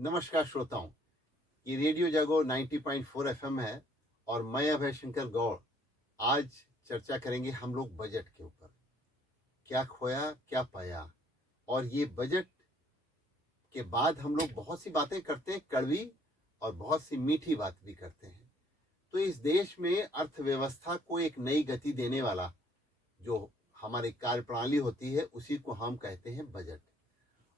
नमस्कार श्रोताओं, ये रेडियो जागो 90.4 एफएम है और मैं अभय शंकर गौड़। आज चर्चा करेंगे हम लोग बजट के ऊपर। क्या खोया क्या पाया। और ये बजट के बाद हम लोग बहुत सी बातें करते हैं, कड़वी और बहुत सी मीठी बात भी करते हैं। तो इस देश में अर्थव्यवस्था को एक नई गति देने वाला जो हमारी कार्यप्रणाली होती है उसी को हम कहते हैं बजट।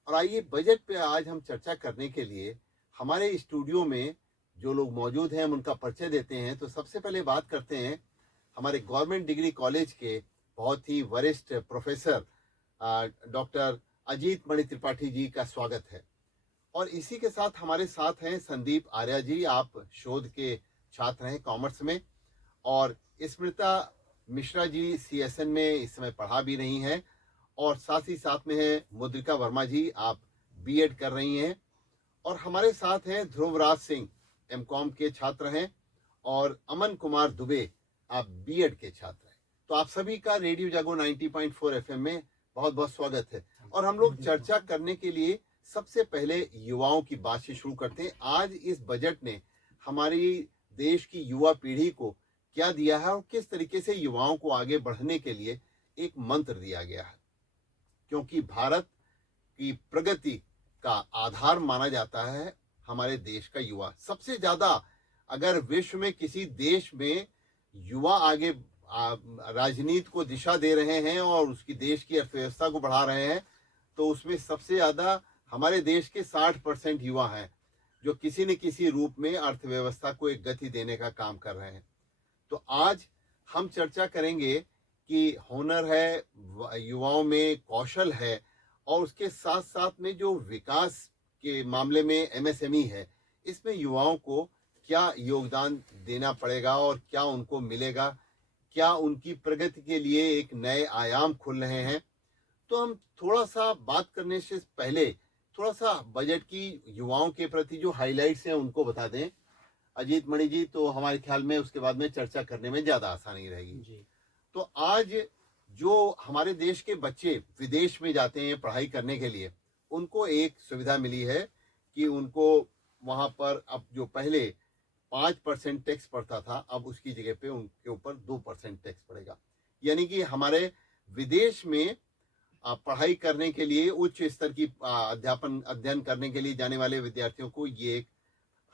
और आइए बजट पे आज हम चर्चा करने के लिए हमारे स्टूडियो में जो लोग मौजूद हैं हम उनका परिचय देते हैं। तो सबसे पहले बात करते हैं हमारे गवर्नमेंट डिग्री कॉलेज के बहुत ही वरिष्ठ प्रोफेसर डॉक्टर अजीत मणि त्रिपाठी जी का स्वागत है। और इसी के साथ हमारे साथ हैं संदीप आर्या जी, आप शोध के छात्र हैं कॉमर्स में, और स्मृता मिश्रा जी सीएसएन में इस समय पढ़ा भी रही हैं, और साथ ही साथ में है मुद्रिका वर्मा जी, आप बीएड कर रही हैं। और हमारे साथ हैं ध्रुवराज सिंह, एमकॉम के छात्र हैं, और अमन कुमार दुबे, आप बीएड के छात्र हैं। तो आप सभी का रेडियो जागो 90.4 एफएम में बहुत बहुत स्वागत है। और हम लोग चर्चा करने के लिए सबसे पहले युवाओं की बात से शुरू करते हैं। आज इस बजट ने हमारी देश की युवा पीढ़ी को क्या दिया है और किस तरीके से युवाओं को आगे बढ़ने के लिए एक मंत्र दिया गया है, क्योंकि भारत की प्रगति का आधार माना जाता है हमारे देश का युवा। सबसे ज्यादा अगर विश्व में किसी देश में युवा आगे राजनीति को दिशा दे रहे हैं और उसकी देश की अर्थव्यवस्था को बढ़ा रहे हैं, तो उसमें सबसे ज्यादा हमारे देश के 60% युवा हैं जो किसी न किसी रूप में अर्थव्यवस्था को एक गति देने का काम कर रहे हैं। तो आज हम चर्चा करेंगे कि हुनर है, युवाओं में कौशल है, और उसके साथ साथ में जो विकास के मामले में एमएसएमई है, इसमें युवाओं को क्या योगदान देना पड़ेगा और क्या उनको मिलेगा, क्या उनकी प्रगति के लिए एक नए आयाम खुल रहे हैं। तो हम थोड़ा सा बात करने से पहले थोड़ा सा बजट की युवाओं के प्रति जो हाइलाइट्स हैं उनको बता दें अजीत मणि जी, तो हमारे ख्याल में उसके बाद में चर्चा करने में ज्यादा आसानी रहेगी जी। तो आज जो हमारे देश के बच्चे विदेश में जाते हैं पढ़ाई करने के लिए, उनको एक सुविधा मिली है कि उनको वहां पर अब जो पहले 5% टैक्स पड़ता था, अब उसकी जगह पे उनके ऊपर 2% टैक्स पड़ेगा। यानी कि हमारे विदेश में पढ़ाई करने के लिए, उच्च स्तर की अध्ययन करने के लिए जाने वाले विद्यार्थियों को ये एक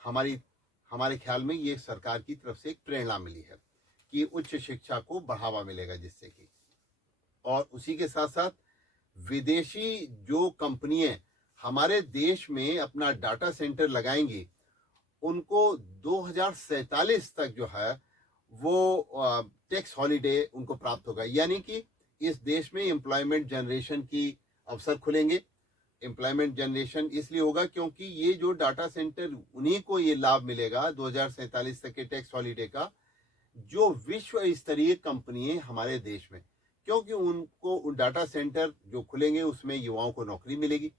हमारे ख्याल में ये सरकार की तरफ से एक प्रेरणा मिली है कि उच्च शिक्षा को बढ़ावा मिलेगा जिससे कि, और उसी के साथ साथ विदेशी जो कंपनियां हमारे देश में अपना डाटा सेंटर लगाएंगी, उनको 2047 तक जो है वो टैक्स हॉलिडे उनको प्राप्त होगा। यानी कि इस देश में एम्प्लॉयमेंट जनरेशन की अवसर खुलेंगे। एम्प्लॉयमेंट जनरेशन इसलिए होगा क्योंकि ये जो डाटा सेंटर, उन्हीं को ये लाभ मिलेगा 2047 तक के टैक्स हॉलिडे का, जो विश्व स्तरीय कंपनी है हमारे देश में, क्योंकि उनको डाटा सेंटर जो खुलेंगे उसमें युवाओं को नौकरी मिलेगी।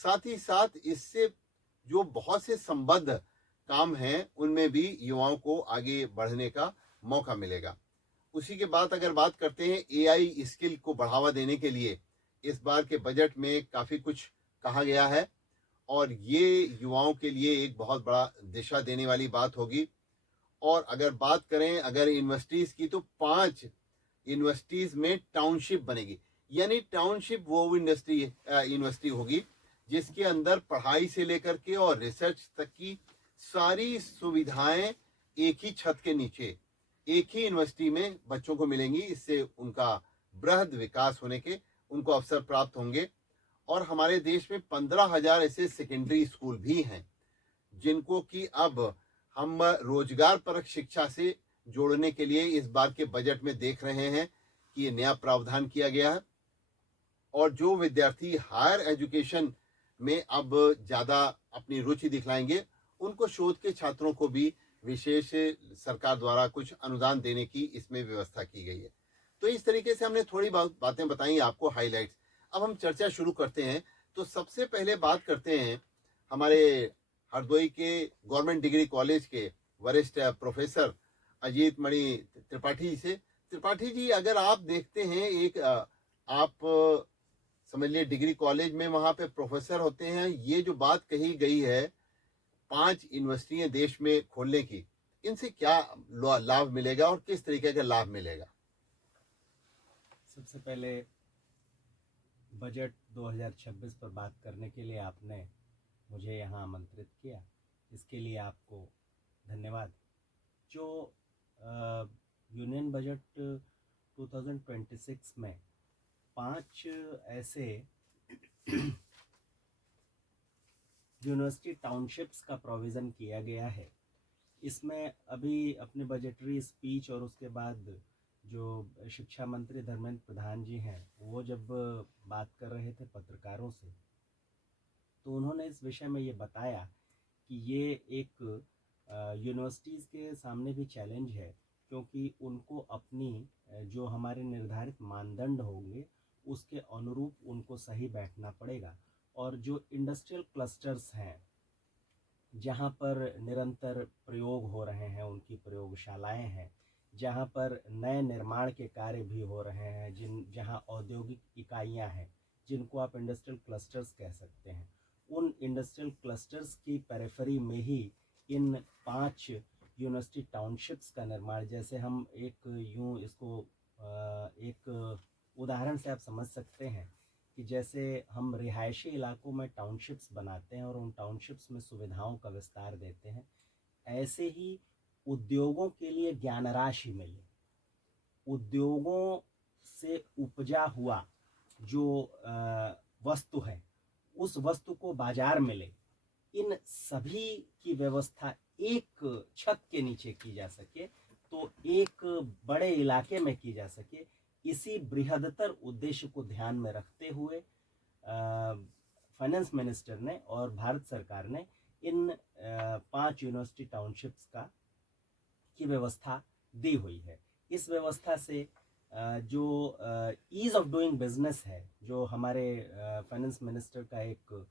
साथ ही साथ इससे जो बहुत से संबद्ध काम हैं उनमें भी युवाओं को आगे बढ़ने का मौका मिलेगा। उसी के बाद अगर बात करते हैं एआई स्किल को बढ़ावा देने के लिए, इस बार के बजट में काफी कुछ कहा गया है और ये युवाओं के लिए एक बहुत बड़ा दिशा देने वाली बात होगी। और अगर बात करें अगर यूनिवर्सिटीज की, तो 5 यूनिवर्सिटीज में टाउनशिप बनेगी। यानी टाउनशिप वो यूनिवर्सिटी होगी जिसके अंदर पढ़ाई से लेकर के और रिसर्च तक की सारी सुविधाएं एक ही छत के नीचे, एक ही यूनिवर्सिटी में बच्चों को मिलेंगी। इससे उनका बृहद विकास होने के उनको अवसर प्राप्त होंगे। और हमारे देश में 15,000 ऐसे सेकेंडरी स्कूल भी हैं जिनको कि अब हम रोजगार परक शिक्षा से जोड़ने के लिए इस बार के बजट में देख रहे हैं कि ये नया प्रावधान किया गया है। और जो विद्यार्थी हायर एजुकेशन में अब ज्यादा अपनी रुचि दिखलाएंगे, उनको शोध के छात्रों को भी विशेष सरकार द्वारा कुछ अनुदान देने की इसमें व्यवस्था की गई है। तो इस तरीके से हमने थोड़ी बातें बताई आपको, हाइलाइट्स। अब हम चर्चा शुरू करते हैं। तो सबसे पहले बात करते हैं हमारे हरदोई के गवर्नमेंट डिग्री कॉलेज के वरिष्ठ प्रोफेसर अजीत मणि त्रिपाठी जी से। त्रिपाठी जी, अगर आप देखते हैं, एक आप समझ लिए डिग्री कॉलेज में वहां पे प्रोफेसर होते हैं, ये जो बात कही गई है 5 यूनिवर्सिटियां देश में खोलने की, इनसे क्या लाभ मिलेगा और किस तरीके का लाभ मिलेगा? सबसे पहले बजट 2026 पर बात करने के लिए आपने मुझे यहाँ आमंत्रित किया, इसके लिए आपको धन्यवाद। जो यूनियन बजट 2026 में 5 ऐसे यूनिवर्सिटी टाउनशिप्स का प्रोविज़न किया गया है। इसमें अभी अपने बजटरी स्पीच और उसके बाद जो शिक्षा मंत्री धर्मेंद्र प्रधान जी हैं, वो जब बात कर रहे थे पत्रकारों से, तो उन्होंने इस विषय में ये बताया कि ये एक यूनिवर्सिटीज़ के सामने भी चैलेंज है, क्योंकि उनको अपनी जो हमारे निर्धारित मानदंड होंगे उसके अनुरूप उनको सही बैठना पड़ेगा। और जो इंडस्ट्रियल क्लस्टर्स हैं, जहाँ पर निरंतर प्रयोग हो रहे हैं, उनकी प्रयोगशालाएं हैं, जहाँ पर नए निर्माण के कार्य भी हो रहे हैं, जहाँ औद्योगिक इकाइयाँ हैं, जिनको आप इंडस्ट्रियल क्लस्टर्स कह सकते हैं, उन इंडस्ट्रियल क्लस्टर्स की पेरिफेरी में ही इन 5 यूनिवर्सिटी टाउनशिप्स का निर्माण, जैसे हम एक यूँ इसको एक उदाहरण से आप समझ सकते हैं कि जैसे हम रिहायशी इलाकों में टाउनशिप्स बनाते हैं और उन टाउनशिप्स में सुविधाओं का विस्तार देते हैं, ऐसे ही उद्योगों के लिए ज्ञान राशि मिले, उद्योगों से उपजा हुआ जो वस्तु है, उस वस्तु को बाजार मिले, इन सभी की व्यवस्था एक छत के नीचे की जा सके, तो एक बड़े इलाके में की जा सके, इसी बृहत्तर उद्देश्य को ध्यान में रखते हुए फाइनेंस मिनिस्टर ने और भारत सरकार ने इन 5 यूनिवर्सिटी टाउनशिप्स की व्यवस्था दी हुई है। इस व्यवस्था से जो ईज़ ऑफ डूइंग बिजनेस है, जो हमारे फाइनेंस मिनिस्टर का एक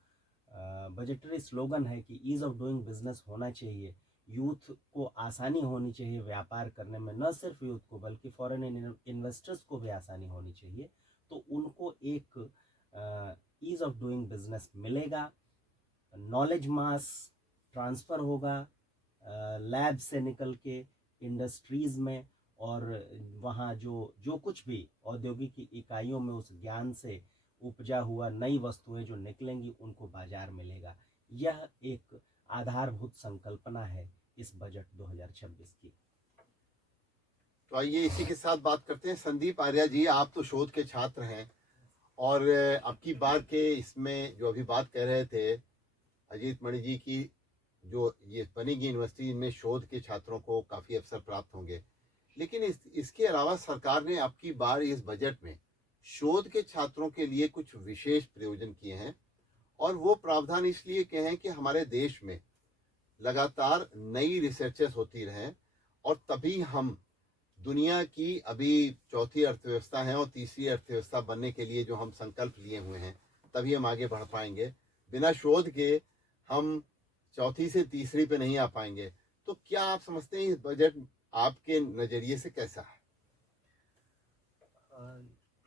बजटरी स्लोगन है कि ईज़ ऑफ डूइंग बिजनेस होना चाहिए, यूथ को आसानी होनी चाहिए व्यापार करने में, न सिर्फ यूथ को बल्कि फॉरेन इन्वेस्टर्स को भी आसानी होनी चाहिए, तो उनको एक ईज़ ऑफ डूइंग बिजनेस मिलेगा, नॉलेज मास ट्रांसफ़र होगा लैब से निकल के इंडस्ट्रीज़ में, और वहाँ जो कुछ भी औद्योगिक इकाइयों में उस ज्ञान से उपजा हुआ नई वस्तुएं जो निकलेंगी उनको बाजार मिलेगा। यह एक आधारभूत संकल्पना है इस बजट 2026 की। तो आइए इसी के साथ बात करते हैं। संदीप आर्या जी, आप तो शोध के छात्र हैं और अब की बार के इसमें जो अभी बात कह रहे थे अजीत मणि जी की, जो ये बनेगी यूनिवर्सिटी, इनमें शोध के छात्रों को काफ़ी अवसर प्राप्त होंगे, लेकिन इसके अलावा सरकार ने अब की बार इस बजट में शोध के छात्रों के लिए कुछ विशेष प्रयोजन किए हैं, और वो प्रावधान इसलिए के हैं कि हमारे देश में लगातार नई रिसर्चेस होती रहें, और तभी हम दुनिया की अभी चौथी अर्थव्यवस्था है और तीसरी अर्थव्यवस्था बनने के लिए जो हम संकल्प लिए हुए हैं, तभी हम आगे बढ़ पाएंगे। बिना शोध के हम चौथी से तीसरी पे नहीं आ पाएंगे। तो क्या आप समझते हैं इस बजट आपके नजरिए से कैसा है?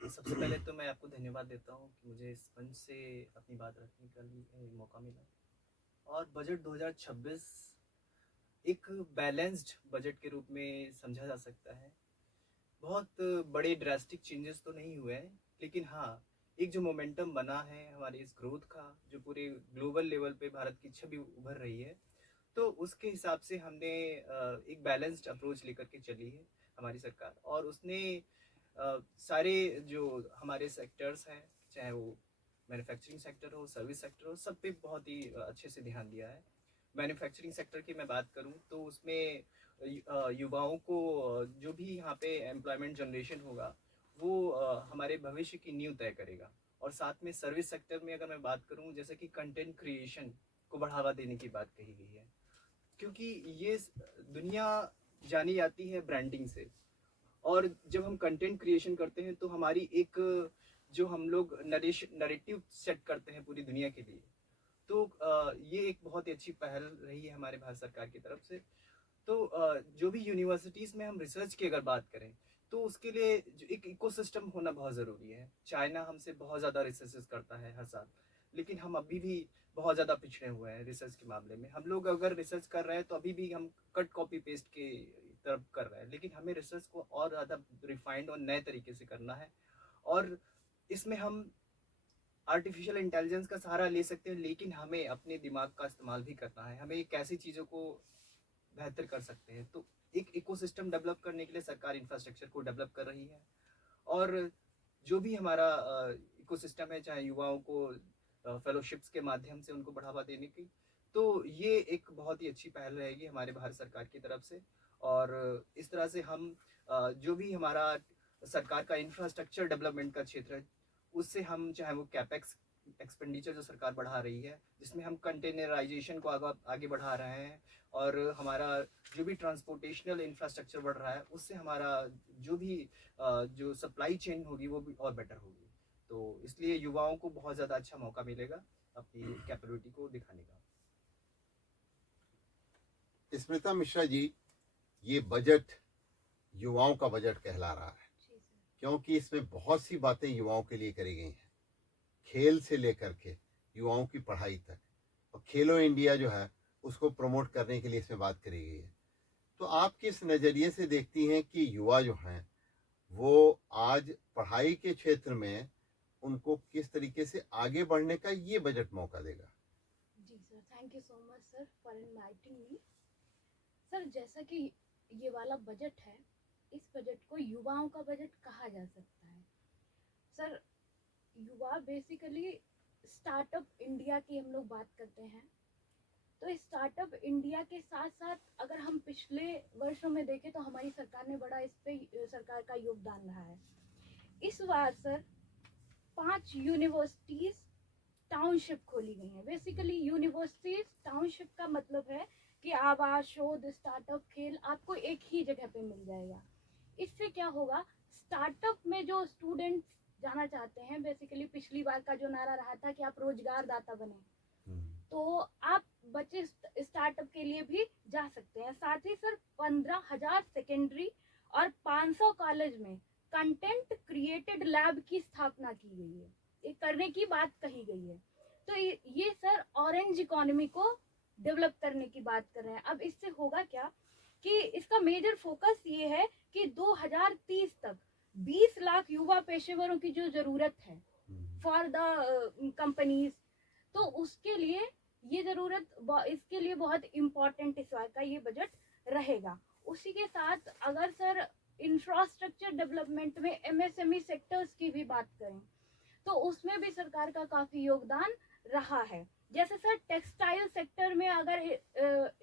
सबसे पहले तो मैं आपको धन्यवाद देता हूँ कि मुझे इस मंच से अपनी बात रखने का लिए मौका मिला। और बजट 2026 एक बैलेंस्ड बजट के रूप में समझा जा सकता है। बहुत बड़े ड्रास्टिक चेंजेस तो नहीं हुए हैं, लेकिन हाँ, एक जो मोमेंटम बना है हमारी इस ग्रोथ का, जो पूरे ग्लोबल लेवल पे भारत की छवि उभर रही है, तो उसके हिसाब से हमने एक बैलेंस्ड अप्रोच लेकर के चली है हमारी सरकार। और उसने सारे जो हमारे सेक्टर्स हैं, चाहे वो मैन्युफैक्चरिंग सेक्टर हो, सर्विस सेक्टर हो, सब पे बहुत ही अच्छे से ध्यान दिया है। मैन्युफैक्चरिंग सेक्टर की मैं बात करूं तो उसमें युवाओं को जो भी यहाँ पे एम्प्लॉयमेंट जनरेशन होगा, वो हमारे भविष्य की नींव तय करेगा। और साथ में सर्विस सेक्टर में अगर मैं बात करूं, जैसे कि कंटेंट क्रिएशन को बढ़ावा देने की बात कही गई है, क्योंकि ये दुनिया जानी जाती है ब्रांडिंग से। और जब हम कंटेंट क्रिएशन करते हैं तो हमारी एक जो हम लोग नरेटिव सेट करते हैं पूरी दुनिया के लिए, तो ये एक बहुत ही अच्छी पहल रही है हमारे भारत सरकार की तरफ से। तो जो भी यूनिवर्सिटीज़ में हम रिसर्च की अगर बात करें, तो उसके लिए जो एक इकोसिस्टम होना बहुत ज़रूरी है। चाइना हमसे बहुत ज़्यादा रिसर्चेस करता है हर साल, लेकिन हम अभी भी बहुत ज़्यादा पिछड़े हुए हैं रिसर्च के मामले में। हम लोग अगर रिसर्च कर रहे हैं तो अभी भी हम कट कॉपी पेस्ट के तरफ कर रहे हैं, लेकिन हमें रिसर्च को और ज़्यादा रिफाइंड और नए तरीके से करना है। और इसमें हम आर्टिफिशियल इंटेलिजेंस का सहारा ले सकते हैं, लेकिन हमें अपने दिमाग का इस्तेमाल भी करना है। हमें कैसी चीज़ों को बेहतर कर सकते हैं, तो एक इकोसिस्टम डेवलप करने के लिए सरकार इंफ्रास्ट्रक्चर को डेवलप कर रही है। और जो भी हमारा इकोसिस्टम है, चाहे युवाओं को फेलोशिप्स के माध्यम से उनको बढ़ावा देने की, तो ये एक बहुत ही अच्छी पहल रहेगी हमारे भारत सरकार की तरफ से। और इस तरह से हम जो भी हमारा सरकार का इंफ्रास्ट्रक्चर डेवलपमेंट का क्षेत्र है, उससे हम चाहे वो कैपेक्स एक्सपेंडिचर जो सरकार बढ़ा रही है, जिसमें हम कंटेनराइजेशन को आगे बढ़ा रहे हैं, और हमारा जो भी ट्रांसपोर्टेशनल इंफ्रास्ट्रक्चर बढ़ रहा है, उससे हमारा जो भी जो सप्लाई चेन होगी वो भी और बेटर होगी। तो इसलिए युवाओं को बहुत ज़्यादा अच्छा मौका मिलेगा अपनी कैपेबिलिटी को दिखाने का। स्मृता मिश्रा जी, ये बजट युवाओं का बजट कहला रहा है, क्योंकि इसमें बहुत सी बातें युवाओं के लिए करी गई हैं, खेल से लेकर के युवाओं की पढ़ाई तक, और खेलो इंडिया जो है उसको प्रमोट करने के लिए इसमें बात करी गई है। तो आप किस नज़रिए से देखती हैं कि युवा जो हैं वो आज पढ़ाई के क्षेत्र में उनको किस तरीके से आगे बढ़ने का ये बजट मौका देगा? जी sir, thank you so much sir for inviting me. Sir, जैसा कि ये वाला बजट है, इस बजट को युवाओं का बजट कहा जा सकता है। सर, युवा बेसिकली स्टार्टअप इंडिया की हम लोग बात करते हैं, तो स्टार्टअप इंडिया के साथ साथ अगर हम पिछले वर्षों में देखें तो हमारी सरकार ने बड़ा इस पे सरकार का योगदान रहा है। इस बार सर 5 यूनिवर्सिटीज टाउनशिप खोली गई हैं। बेसिकली यूनिवर्सिटीज टाउनशिप का मतलब है कि आवास, शोध, स्टार्टअप, खेल आपको एक ही जगह पे मिल जाएगा। इससे क्या होगा, स्टार्टअप में जो स्टूडेंट्स जाना चाहते हैं, बेसिकली पिछली बार का जो नारा रहा था कि आप रोजगार दाता बने, तो आप बच्चे स्टार्टअप के लिए भी जा सकते हैं। साथ ही सर 15,000 सेकेंडरी और 500 कॉलेज में कंटेंट क्रिएटेड लैब की स्थापना की गई है, ये करने की बात कही गई है। तो ये सर ऑरेंज इकोनॉमी को डेवलप करने की बात कर रहे हैं। अब इससे होगा क्या कि इसका मेजर फोकस ये है कि 2030 तक 20 लाख युवा पेशेवरों की जो जरूरत है फॉर द कंपनीज, तो उसके लिए ये जरूरत, इसके लिए बहुत इम्पोर्टेंट इस बार का ये बजट रहेगा। उसी के साथ अगर सर इंफ्रास्ट्रक्चर डेवलपमेंट में एमएसएमई सेक्टर्स की भी बात करें तो उसमें भी सरकार का काफी योगदान रहा है। जैसे सर टेक्सटाइल सेक्टर में, अगर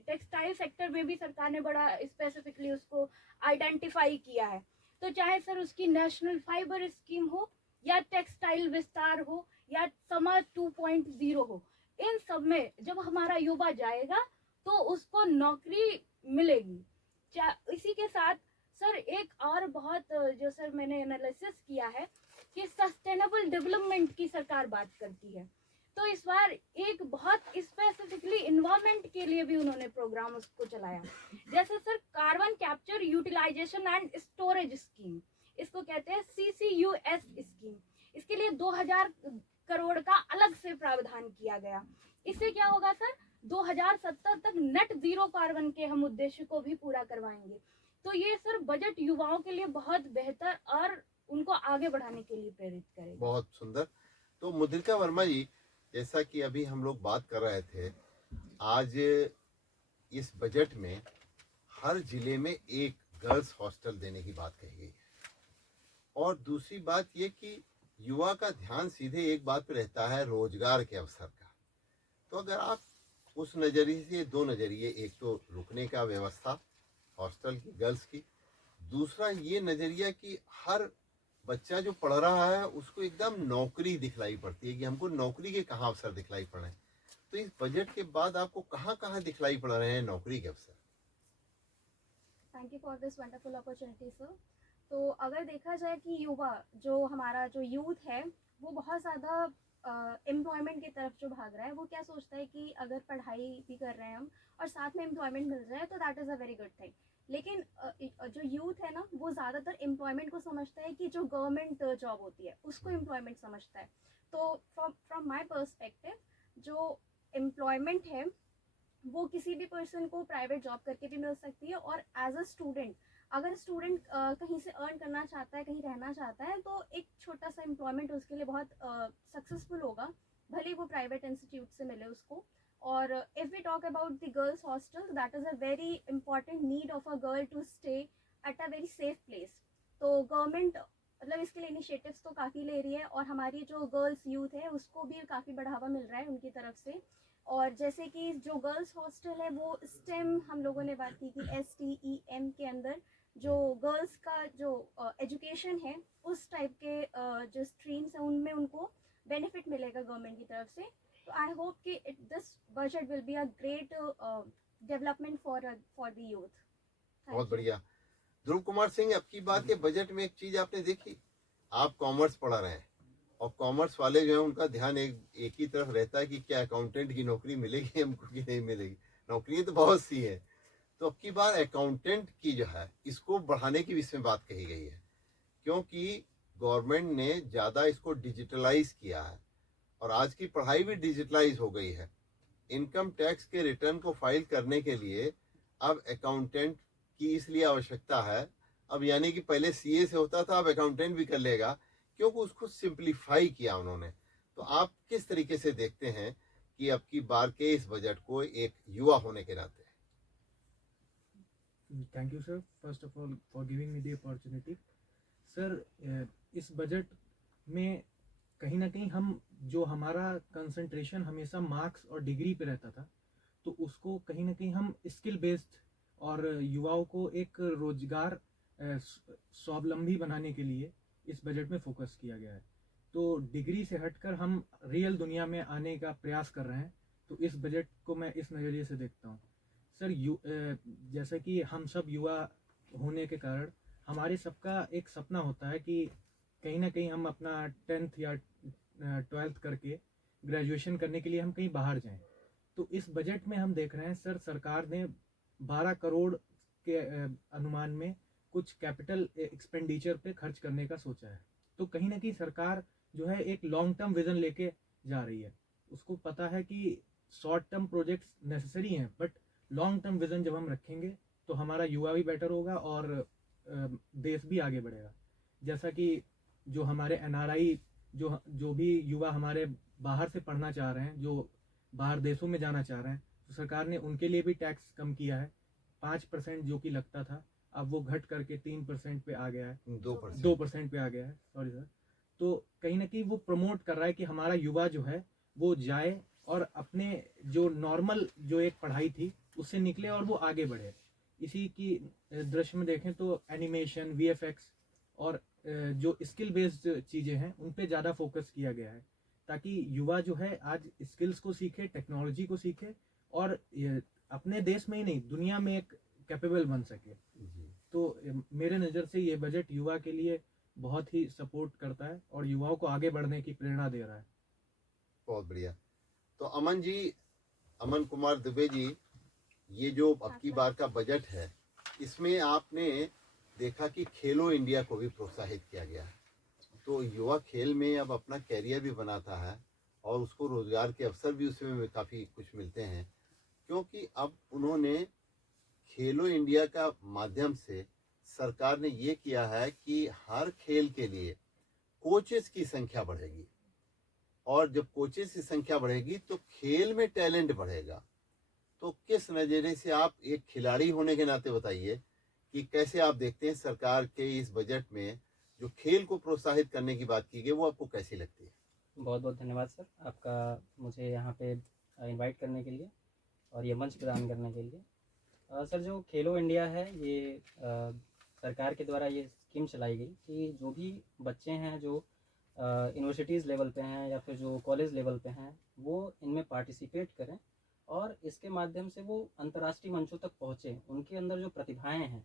टेक्सटाइल सेक्टर में भी सरकार ने बड़ा स्पेसिफिकली उसको आइडेंटिफाई किया है, तो चाहे सर उसकी नेशनल फाइबर स्कीम हो या टेक्सटाइल विस्तार हो या समाज 2.0 हो, इन सब में जब हमारा युवा जाएगा तो उसको नौकरी मिलेगी। इसी के साथ सर एक और बहुत जो सर मैंने एनालिसिस किया है कि सस्टेनेबल डेवलपमेंट की सरकार बात करती है, तो इस बार एक बहुत स्पेसिफिकली इन्वायरमेंट के लिए भी उन्होंने प्रोग्राम उसको चलाया। जैसे sir carbon capture utilisation and storage scheme, इसको कहते हैं CCUS स्कीम। इसके लिए 2000 करोड़ का अलग से प्रावधान किया गया। इससे क्या होगा सर, 2070 तक नेट जीरो कार्बन के हम उद्देश्य को भी पूरा करवाएंगे। तो ये सर बजट युवाओं के लिए बहुत बेहतर और उनको आगे बढ़ाने के लिए प्रेरित करेगा। बहुत सुंदर। तो मुद्रिका वर्मा जी, जैसा कि अभी हम लोग बात कर रहे थे, आज इस बजट में हर जिले में एक गर्ल्स हॉस्टल देने की बात कही गई है, और दूसरी बात ये कि युवा का ध्यान सीधे एक बात पे रहता है, रोजगार के अवसर का। तो अगर आप उस नज़रिए से, दो नज़रिए, एक तो रुकने का व्यवस्था हॉस्टल की गर्ल्स की, दूसरा ये नज़रिया कि हर बच्चा जो पढ़ रहा है उसको एकदम नौकरी दिखलाई पड़ती है कि हमको नौकरी के कहाँ अवसर दिखलाई पड़े, तो इस बजट के बाद आपको कहाँ कहाँ दिखलाई पड़ रहे हैं नौकरी के अवसर? Thank you for this wonderful opportunity sir. तो अगर देखा जाए कि युवा, जो हमारा जो यूथ है, वो बहुत ज़्यादा एम्प्लॉयमेंट की तरफ जो भाग रहा है, वो क्या सोचता है कि अगर पढ़ाई भी कर रहे हैं हम और साथ में एम्प्लॉयमेंट मिल रहा है तो that is a very good thing. लेकिन जो यूथ है ना, वो ज़्यादातर एम्प्लॉयमेंट को समझता है कि जो गवर्नमेंट जॉब होती है उसको एम्प्लॉयमेंट समझता है। तो फ्रॉम माई पर्सपेक्टिव, जो एम्प्लॉयमेंट है वो किसी भी पर्सन को प्राइवेट जॉब करके भी मिल सकती है, और एज अ स्टूडेंट अगर स्टूडेंट कहीं से अर्न करना चाहता है, कहीं रहना चाहता है, तो एक छोटा सा एम्प्लॉयमेंट उसके लिए बहुत सक्सेसफुल होगा, भले वो प्राइवेट इंस्टीट्यूट से मिले उसको। और if we talk about the girls hostel, that is a very important need of a girl to stay at a very safe place. तो गवर्नमेंट मतलब इसके लिए इनिशिएटिव्स तो काफ़ी ले रही है, और हमारी जो गर्ल्स यूथ है उसको भी काफ़ी बढ़ावा मिल रहा है उनकी तरफ से। और जैसे कि जो गर्ल्स हॉस्टल है वो स्टेम, हम लोगों ने बात की कि STEM के अंदर जो गर्ल्स का जो एजुकेशन है उस टाइप के जो स्ट्रीम्स हैं उनमें उनको बेनिफिट मिलेगा गवर्नमेंट की तरफ से। तो आई होप कि this budget will be a great development for the youth. बहुत बढ़िया। ध्रुव कुमार सिंह, अब की बार के बजट में एक चीज आपने देखी, आप कॉमर्स पढ़ा रहे हैं और कॉमर्स वाले जो है उनका ध्यान एक ही तरफ रहता है कि क्या अकाउंटेंट की नौकरी मिलेगी हमको कि नहीं मिलेगी। नौकरी तो बहुत सी है, तो अब की बार अकाउंटेंट की जो है इसको बढ़ाने की विषय में बात कही गई है, क्योंकि गवर्नमेंट ने ज़्यादा इसको डिजिटलाइज किया है और आज की पढ़ाई भी डिजिटलाइज हो गई है। इनकम टैक्स के रिटर्न को फाइल करने के लिए अब अकाउंटेंट की इसलिए आवश्यकता है। अब यानी कि पहले CA से होता था, अब अकाउंटेंट भी कर लेगा, क्योंकि उसको सिंप्लीफाई किया उन्होंने। तो आप किस तरीके से देखते हैं कि अब की बार के इस बजट को एक युवा होने के नाते? Thank you, sir, first of all, for giving me the opportunity. Sir, इस बजट में कहीं ना कहीं हम जो हमारा कंसंट्रेशन हमेशा मार्क्स और डिग्री पे रहता था, तो उसको कहीं ना कहीं हम स्किल बेस्ड और युवाओं को एक रोजगार स्वावलंबी बनाने के लिए इस बजट में फोकस किया गया है। तो डिग्री से हटकर हम रियल दुनिया में आने का प्रयास कर रहे हैं, तो इस बजट को मैं इस नज़रिए से देखता हूँ। सर, जैसा कि हम सब युवा होने के कारण हमारे सबका एक सपना होता है कि कहीं ना कहीं हम अपना 10th या 12th करके ग्रेजुएशन करने के लिए हम कहीं बाहर जाएं। तो इस बजट में हम देख रहे हैं सर, सरकार ने 12 करोड़ के अनुमान में कुछ कैपिटल एक्सपेंडिचर पे खर्च करने का सोचा है। तो कहीं ना कहीं सरकार जो है एक लॉन्ग टर्म विजन लेके जा रही है। उसको पता है कि शॉर्ट टर्म प्रोजेक्ट्स नेसेसरी हैं, बट लॉन्ग टर्म विजन जब हम रखेंगे तो हमारा युवा भी बेटर होगा और देश भी आगे बढ़ेगा। जैसा कि जो हमारे NRI जो भी युवा हमारे बाहर से पढ़ना चाह रहे हैं, जो बाहर देशों में जाना चाह रहे हैं, तो सरकार ने उनके लिए भी टैक्स कम किया है। 5% जो कि लगता था, अब वो घट करके 3% पे आ गया है, 2% पे आ गया है, सॉरी सर। तो कहीं ना कहीं वो प्रमोट कर रहा है कि हमारा युवा जो है वो जाए और अपने जो नॉर्मल जो एक पढ़ाई थी उससे निकले और वो आगे बढ़े। इसी की दृश्य में देखें तो एनिमेशन, VFX और जो स्किल बेस्ड चीज़ें हैं उन पे ज़्यादा फोकस किया गया है, ताकि युवा जो है आज स्किल्स को सीखे, टेक्नोलॉजी को सीखे और अपने देश में ही नहीं दुनिया में एक कैपेबल बन सके। तो मेरे नज़र से ये बजट युवा के लिए बहुत ही सपोर्ट करता है और युवाओं को आगे बढ़ने की प्रेरणा दे रहा है। बहुत बढ़िया। तो अमन जी, अमन कुमार दुबे जी, ये जो अब की बार का बजट है इसमें आपने देखा कि खेलो इंडिया को भी प्रोत्साहित किया गया है, तो युवा खेल में अब अपना कैरियर भी बनाता है और उसको रोजगार के अवसर भी उसमें काफ़ी कुछ मिलते हैं, क्योंकि अब उन्होंने खेलो इंडिया का माध्यम से सरकार ने ये किया है कि हर खेल के लिए कोचेस की संख्या बढ़ेगी, और जब कोचेस की संख्या बढ़ेगी तो खेल में टैलेंट बढ़ेगा। तो किस नज़रिए से आप एक खिलाड़ी होने के नाते बताइए कि कैसे आप देखते हैं सरकार के इस बजट में जो खेल को प्रोत्साहित करने की बात की गई, वो आपको कैसी लगती है? बहुत बहुत धन्यवाद सर, आपका मुझे यहाँ पे इनवाइट करने के लिए और ये मंच प्रदान करने के लिए। सर, जो खेलो इंडिया है ये सरकार के द्वारा ये स्कीम चलाई गई कि जो भी बच्चे हैं जो यूनिवर्सिटीज़ लेवल पे हैं या फिर जो कॉलेज लेवल पे हैं वो इनमें पार्टिसिपेट करें और इसके माध्यम से वो अंतर्राष्ट्रीय मंचों तक पहुँचे। उनके अंदर जो प्रतिभाएं हैं,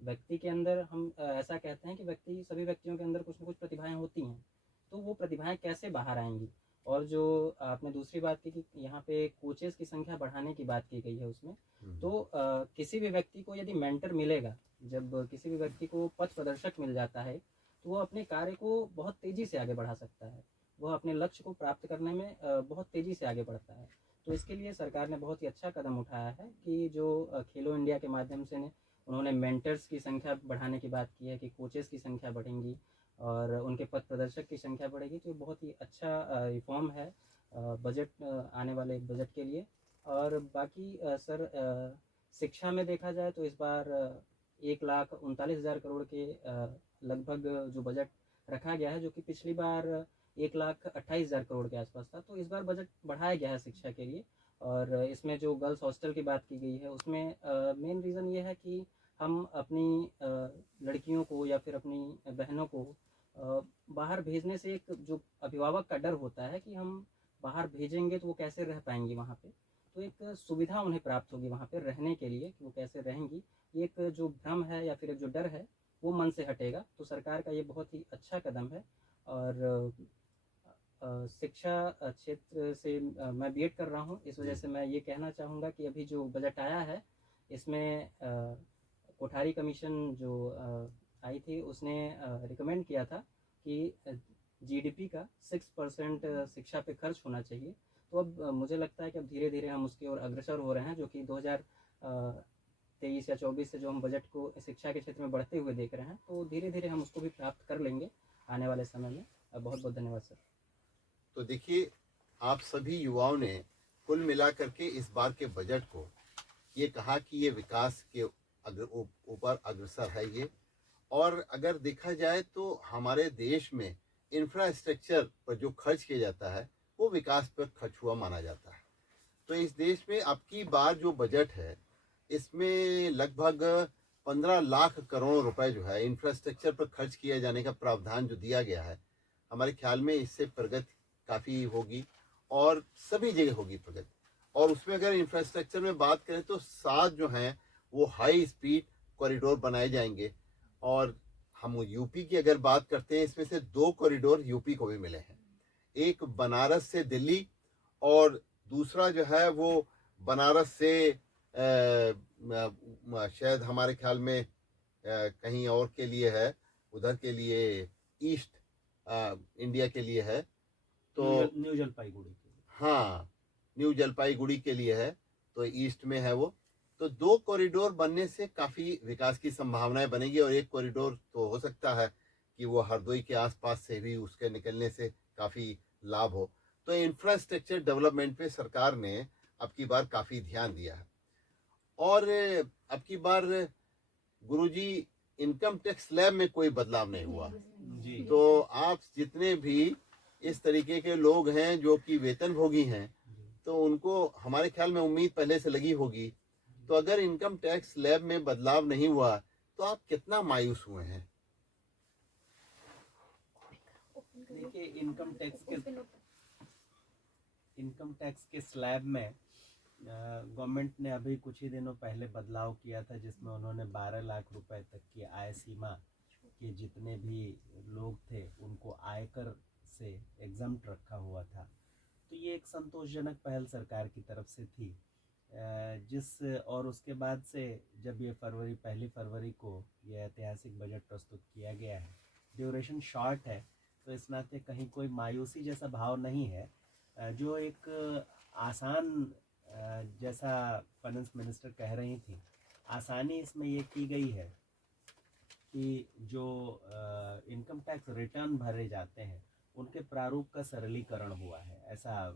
व्यक्ति के अंदर हम ऐसा कहते हैं कि सभी व्यक्तियों के अंदर कुछ न कुछ प्रतिभाएं होती हैं, तो वो प्रतिभाएं कैसे बाहर आएंगी। और जो आपने दूसरी बात की कि यहाँ पे कोचेस की संख्या बढ़ाने की बात की गई है उसमें, तो किसी भी व्यक्ति को यदि मेंटर मिलेगा, जब किसी भी व्यक्ति को पथ प्रदर्शक मिल जाता है तो वो अपने कार्य को बहुत तेज़ी से आगे बढ़ा सकता है, वह अपने लक्ष्य को प्राप्त करने में बहुत तेज़ी से आगे बढ़ता है। तो इसके लिए सरकार ने बहुत ही अच्छा कदम उठाया है कि जो खेलो इंडिया के माध्यम से उन्होंने मेंटर्स की संख्या बढ़ाने की बात की है कि कोचेस की संख्या बढ़ेंगी और उनके पथ प्रदर्शक की संख्या बढ़ेगी। तो ये बहुत ही अच्छा रिफॉर्म है बजट आने वाले बजट के लिए। और बाकी सर शिक्षा में देखा जाए तो इस बार 1,39,000 करोड़ के लगभग जो बजट रखा गया है, जो कि पिछली बार 1,28,000 करोड़ के आसपास था। तो इस बार बजट बढ़ाया गया है शिक्षा के लिए। और इसमें जो गर्ल्स हॉस्टल की बात की गई है उसमें मेन रीज़न ये है कि हम अपनी लड़कियों को या फिर अपनी बहनों को बाहर भेजने से एक जो अभिभावक का डर होता है कि हम बाहर भेजेंगे तो वो कैसे रह पाएंगी वहाँ पे, तो एक सुविधा उन्हें प्राप्त होगी वहाँ पे रहने के लिए कि वो कैसे रहेंगी। एक जो भ्रम है या फिर एक जो डर है वो मन से हटेगा। तो सरकार का ये बहुत ही अच्छा कदम है। और शिक्षा क्षेत्र से मैं बीएड कर रहा हूँ, इस वजह से मैं ये कहना चाहूँगा कि अभी जो बजट आया है इसमें कोठारी कमीशन जो आई थी उसने रिकमेंड किया था कि जीडीपी का 6% शिक्षा पे खर्च होना चाहिए। तो अब मुझे लगता है कि अब धीरे धीरे हम उसकी ओर अग्रसर हो रहे हैं, जो कि 2023 या 24 से जो हम बजट को शिक्षा के क्षेत्र में बढ़ते हुए देख रहे हैं, तो धीरे धीरे हम उसको भी प्राप्त कर लेंगे आने वाले समय में। बहुत बहुत धन्यवाद सर। तो देखिए, आप सभी युवाओं ने कुल मिलाकर के इस बार के बजट को ये कहा कि ये विकास के ऊपर अग्रसर है ये। और अगर देखा जाए तो हमारे देश में इंफ्रास्ट्रक्चर पर जो खर्च किया जाता है वो विकास पर खर्च हुआ माना जाता है। तो इस देश में अब की बार जो बजट है इसमें लगभग 15 लाख करोड़ रुपए जो है इंफ्रास्ट्रक्चर पर खर्च किया जाने का प्रावधान जो दिया गया है, हमारे ख्याल में इससे प्रगति काफ़ी होगी और सभी जगह होगी प्रगति। और उसमें अगर इंफ्रास्ट्रक्चर में बात करें तो 7 जो हैं वो हाई स्पीड कॉरिडोर बनाए जाएंगे। और हम यूपी की अगर बात करते हैं, इसमें से 2 कॉरिडोर यूपी को भी मिले हैं, एक बनारस से दिल्ली और दूसरा जो है वो बनारस से शायद हमारे ख्याल में कहीं और के लिए है, उधर के लिए ईस्ट इंडिया के लिए है। तो न्यू जलपाईगुड़ी के लिए। हाँ, न्यू जलपाईगुड़ी के लिए है, तो ईस्ट में है वो। तो 2 कॉरिडोर बनने से काफ़ी विकास की संभावनाएं बनेगी। और एक कॉरिडोर तो हो सकता है कि वो हरदोई के आसपास से भी उसके निकलने से काफ़ी लाभ हो। तो इंफ्रास्ट्रक्चर डेवलपमेंट पे सरकार ने अब की बार काफ़ी ध्यान दिया है। और अब की बार गुरुजी इनकम टैक्स स्लैब में कोई बदलाव नहीं हुआ। जी। तो आप जितने भी इस तरीके के लोग हैं जो कि वेतनभोगी हैं, तो उनको हमारे ख्याल में उम्मीद पहले से लगी होगी। तो अगर इनकम टैक्स स्लैब में बदलाव नहीं हुआ तो आप कितना मायूस हुए हैं? देखिए, इनकम टैक्स के स्लैब में गवर्नमेंट ने अभी कुछ ही दिनों पहले बदलाव किया था, जिसमें उन्होंने 12 लाख रुपए तक की आय सीमा के जितने भी लोग थे उनको आयकर से एग्जम्प्ट रखा हुआ था। तो ये एक संतोषजनक पहल सरकार की तरफ से थी। और उसके बाद से जब ये पहली फरवरी को ये ऐतिहासिक बजट प्रस्तुत किया गया है, ड्यूरेशन शॉर्ट है, तो इस नाते कहीं कोई मायूसी जैसा भाव नहीं है। जो एक आसान, जैसा फाइनेंस मिनिस्टर कह रही थी, आसानी इसमें ये की गई है कि जो इनकम टैक्स रिटर्न भरे जाते हैं उनके प्रारूप का सरलीकरण हुआ है, ऐसा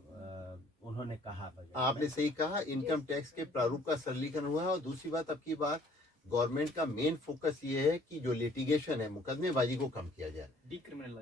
उन्होंने कहा। आपने सही कहा, इनकम टैक्स के प्रारूप का सरलीकरण हुआ है। और दूसरी बात, अब की बार गवर्नमेंट का मेन फोकस ये है कि जो लिटिगेशन है, मुकदमेबाजी को कम किया जाए।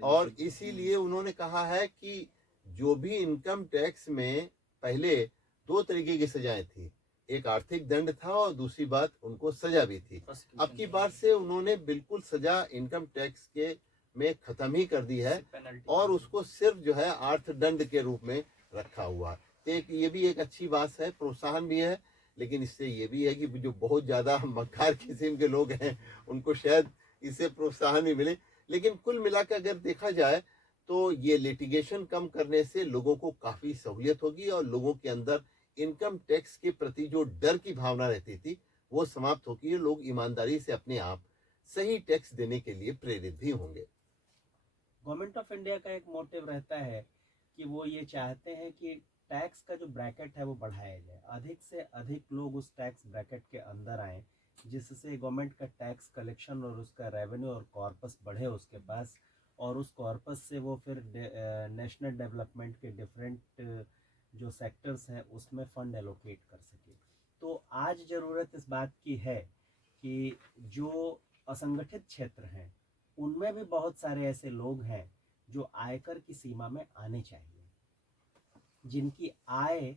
और इसीलिए उन्होंने कहा है कि जो भी इनकम टैक्स में पहले 2 तरीके की सजाएं थी, एक आर्थिक दंड था और दूसरी बात उनको सजा भी थी। अब की बार से उन्होंने बिल्कुल सजा इनकम टैक्स के में खत्म ही कर दी है और उसको सिर्फ जो है अर्थदंड के रूप में रखा हुआ। तो ये भी एक अच्छी बात है, प्रोत्साहन भी है। लेकिन इससे ये भी है कि जो बहुत ज़्यादा मक्कार किस्म के लोग हैं उनको शायद इससे प्रोत्साहन भी मिले। लेकिन कुल मिलाकर अगर देखा जाए तो ये लिटिगेशन कम करने से लोगों को काफ़ी सहूलियत होगी और लोगों के अंदर इनकम टैक्स के प्रति जो डर की भावना रहती थी वो समाप्त होगी। लोग ईमानदारी से अपने आप सही टैक्स देने के लिए प्रेरित भी होंगे। गवर्नमेंट ऑफ इंडिया का एक मोटिव रहता है कि वो ये चाहते हैं कि टैक्स का जो ब्रैकेट है वो बढ़ाया जाए, अधिक से अधिक लोग उस टैक्स ब्रैकेट के अंदर आए, जिससे गवर्नमेंट का टैक्स कलेक्शन और उसका रेवेन्यू और कॉर्पस बढ़े उसके पास, और उस कॉर्पस से वो फिर नेशनल डेवलपमेंट के डिफरेंट जो सेक्टर्स हैं उसमें फंड एलोकेट कर सके। तो आज ज़रूरत इस बात की है कि जो असंगठित क्षेत्र हैं उनमें भी बहुत सारे ऐसे लोग हैं जो आयकर की सीमा में आने चाहिए, जिनकी आय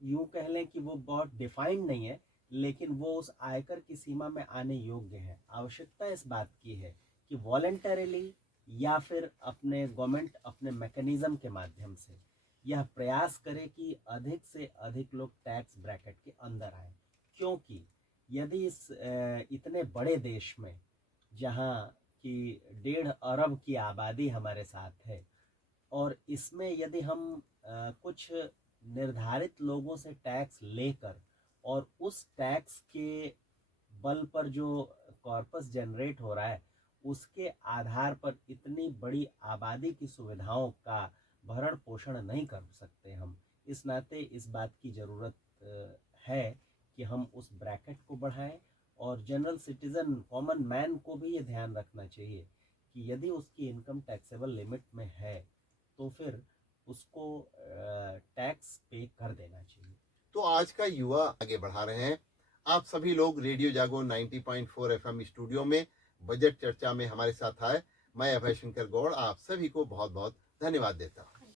यूँ कह लें कि वो बहुत डिफाइंड नहीं है, लेकिन वो उस आयकर की सीमा में आने योग्य है। आवश्यकता इस बात की है कि वॉलंटरीली या फिर अपने गवर्नमेंट अपने मैकेनिज्म के माध्यम से यह प्रयास करे कि अधिक से अधिक लोग टैक्स ब्रैकेट के अंदर आए, क्योंकि यदि इस इतने बड़े देश में जहाँ की 1.5 अरब की आबादी हमारे साथ है, और इसमें यदि हम कुछ निर्धारित लोगों से टैक्स लेकर और उस टैक्स के बल पर जो कॉर्पस जनरेट हो रहा है उसके आधार पर इतनी बड़ी आबादी की सुविधाओं का भरण पोषण नहीं कर सकते हम, इस नाते इस बात की ज़रूरत है कि हम उस ब्रैकेट को बढ़ाएं, और जनरल सिटीज़न कॉमन मैन को भी ये ध्यान रखना चाहिए कि यदि उसकी इनकम टैक्सेबल लिमिट में है तो फिर उसको टैक्स पे कर देना चाहिए। तो आज का युवा आगे बढ़ा रहे हैं। आप सभी लोग रेडियो जागो 90.4 एफएम स्टूडियो में बजट चर्चा में हमारे साथ आए। मैं अभय शंकर गौड़ आप सभी को बहुत बहुत धन्यवाद देता हूँ।